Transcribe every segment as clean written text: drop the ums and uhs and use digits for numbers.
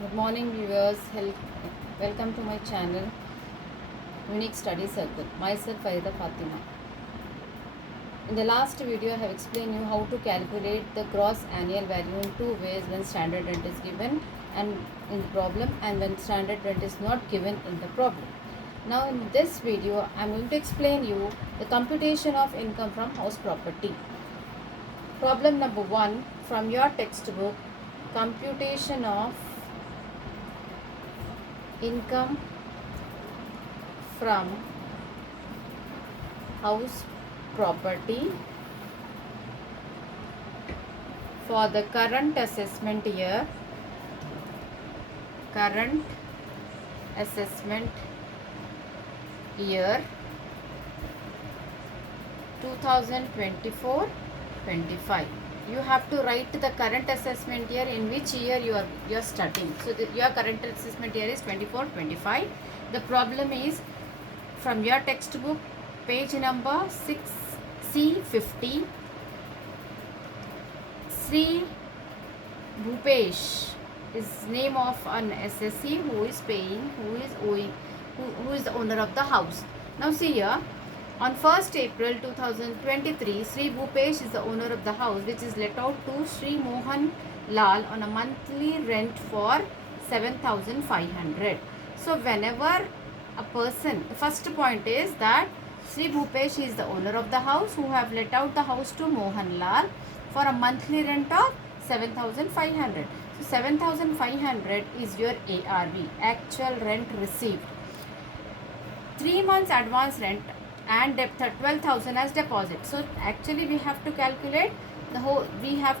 Good morning, viewers. Welcome to my channel, Unique Study Circle. Myself, Farida Fatima. In the last video, I have explained you how to calculate the gross annual value in two ways when standard rent is given and in the problem, and when standard rent is not given in the problem. Now, in this video, I am going to explain you the computation of income from house property. Problem number 1 from your textbook: computation of income from house property for the current assessment year, current assessment year 2024-25. You have to write the current assessment year in which year you are studying. So your current assessment year is 24-25. The problem is from your textbook, page number 6C50. Sri Bhupesh is name of an SSC who is paying, who is the owner of the house. Now see here, on 1st April 2023, Sri Bhupesh is the owner of the house which is let out to Sri Mohan Lal on a monthly rent for 7,500. So whenever a person, the first point is that Sri Bhupesh is the owner of the house who have let out the house to Mohan Lal for a monthly rent of 7,500. So 7,500 is your ARV, actual rent received. 3 months advance rent and 12,000 as deposit. So actually we have to calculate the whole, we have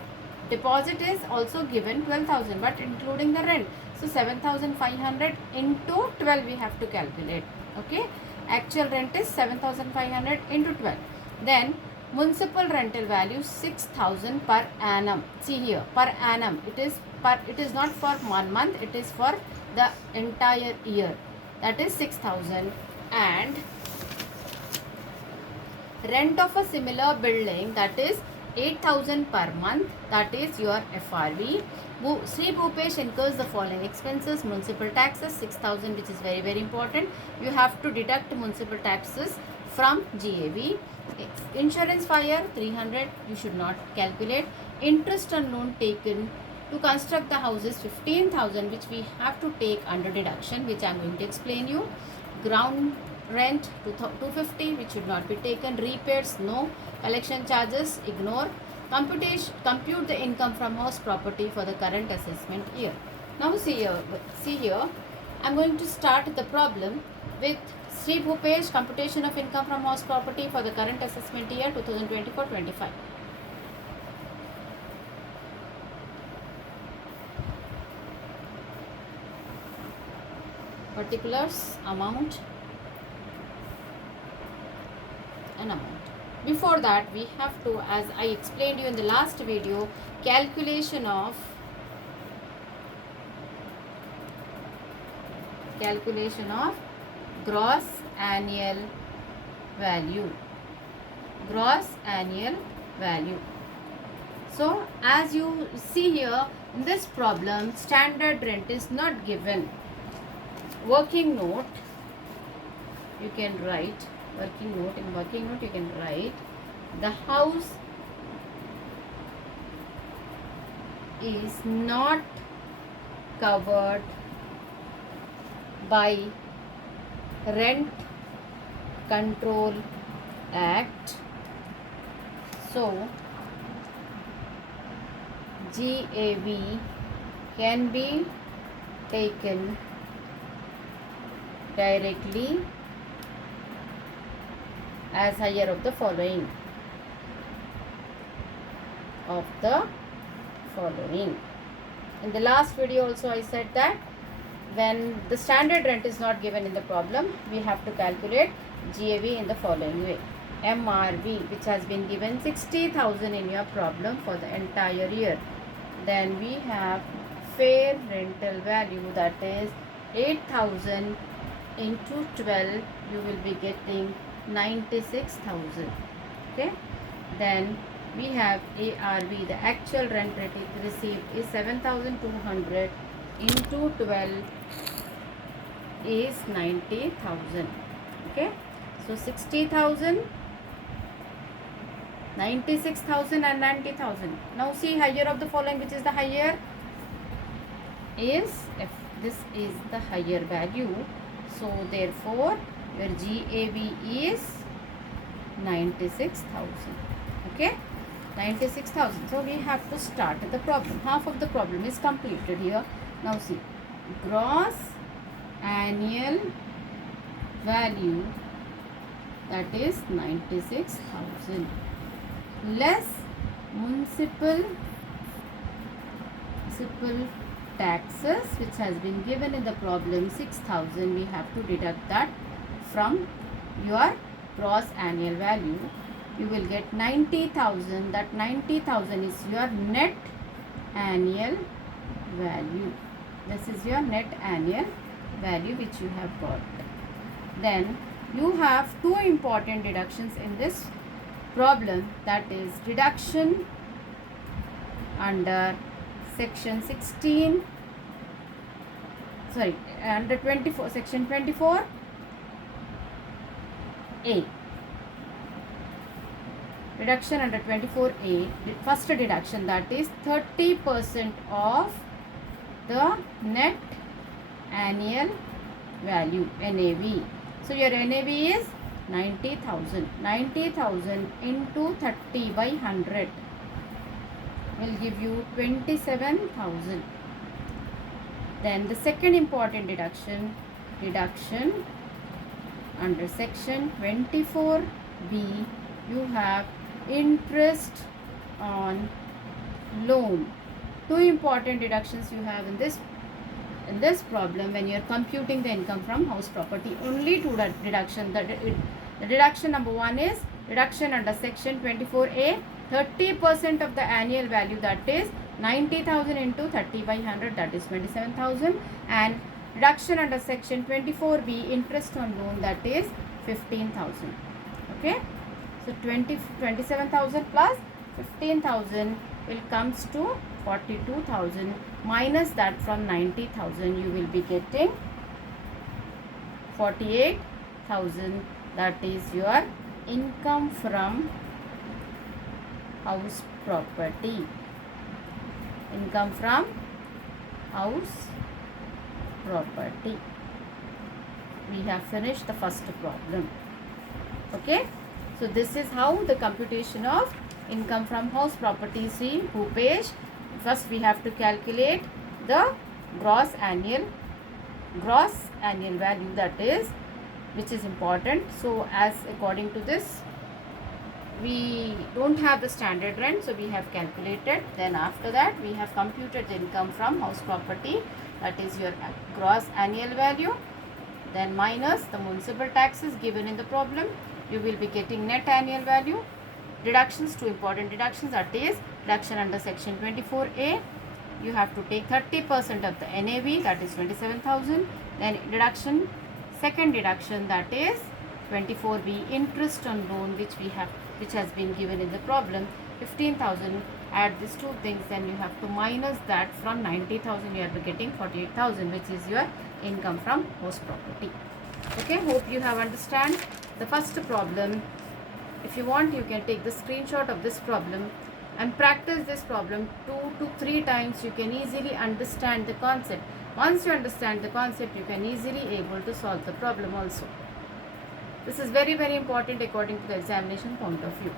deposit is also given 12,000 but including the rent. So 7,500 into 12 we have to calculate. Okay, actual rent is 7,500 into 12. Then municipal rental value 6,000 per annum. See here, per annum, it is not for 1 month, it is for the entire year, that is 6,000. And rent of a similar building, that is 8,000 per month, that is your FRV. Sri Bhupesh incurs the following expenses: municipal taxes 6,000, which is very very important. You have to deduct municipal taxes from GAV. Insurance fire 300, you should not calculate. Interest on loan taken to construct the house is 15,000, which we have to take under deduction, which I am going to explain you. Ground rent 250, which should not be taken. Repairs no. Collection charges ignore. Compute the income from house property for the current assessment year. Now see here, I am going to start the problem with Sri Bhupesh computation of income from house property for the current assessment year 2024-25. Particulars, amount and amount. Before that, we have to, as I explained you in the last video, calculation of gross annual value. Gross annual value. So as you see here in this problem, standard rent is not given. Working note, you can write working note. In working note, you can write the house is not covered by Rent Control Act. So GAV can be taken directly as higher of the following. In the last video also I said that when the standard rent is not given in the problem, we have to calculate GAV in the following way. MRV, which has been given 60,000 in your problem for the entire year. Then we have fair rental value, that is 8,000 into 12, you will be getting 96,000. Okay, then we have ARV, the actual rent received is 7,200 into 12 is 90,000. Okay, so 60,000, 96,000 and 90,000. Now see, higher of the following, which is the higher, is, if this is the higher value, so therefore your GAV is 96,000. Okay, 96,000. So we have to start the problem. Half of the problem is completed here. Now see, gross annual value, that is 96,000, less municipal taxes, which has been given in the problem 6,000. We have to deduct that from your gross annual value. You will get 90,000. That 90,000 is your net annual value. This is your net annual value which you have got. Then you have two important deductions in this problem, that is deduction under section 16, sorry, under 24, section 24A. Deduction under 24A, first deduction, that is 30% of the net annual value, NAV. So your NAV is 90,000. 90,000 into 30 by 100 will give you 27,000. Then the second important deduction under section 24B, you have interest on loan. Two important deductions you have in this problem when you are computing the income from house property. Only two deduction. The deduction number one is deduction under section 24A, 30% of the annual value, that is 90,000 into 30 by 100, that is 27,000, and deduction under section 24B, interest on loan, that is 15,000. Okay, so 27,000 plus 15,000 will comes to 42,000. Minus that from 90,000, you will be getting 48,000. That is your income from house property. Income from house property. We have finished the first problem. Okay, so this is how the computation of income from house property. See, Bhupesh, first we have to calculate the gross annual value, that is, which is important. So as according to this, we don't have the standard rent, so we have calculated. Then after that, we have computed the income from house property, that is your gross annual value, then minus the municipal taxes given in the problem. You will be getting net annual value. Deductions, two important deductions, that is deduction under section 24A, you have to take 30% of the NAV, that is 27,000. Then deduction, second deduction, that is 24B, interest on loan, which has been given in the problem, 15,000. Add these two things, then you have to minus that from 90,000, you are getting 48,000, which is your income from house property. Okay, hope you have understand the first problem. If you want, you can take the screenshot of this problem and practice this problem 2 to 3 times. You can easily understand the concept. Once you understand the concept, you can easily able to solve the problem also. This is very, very important according to the examination point of view.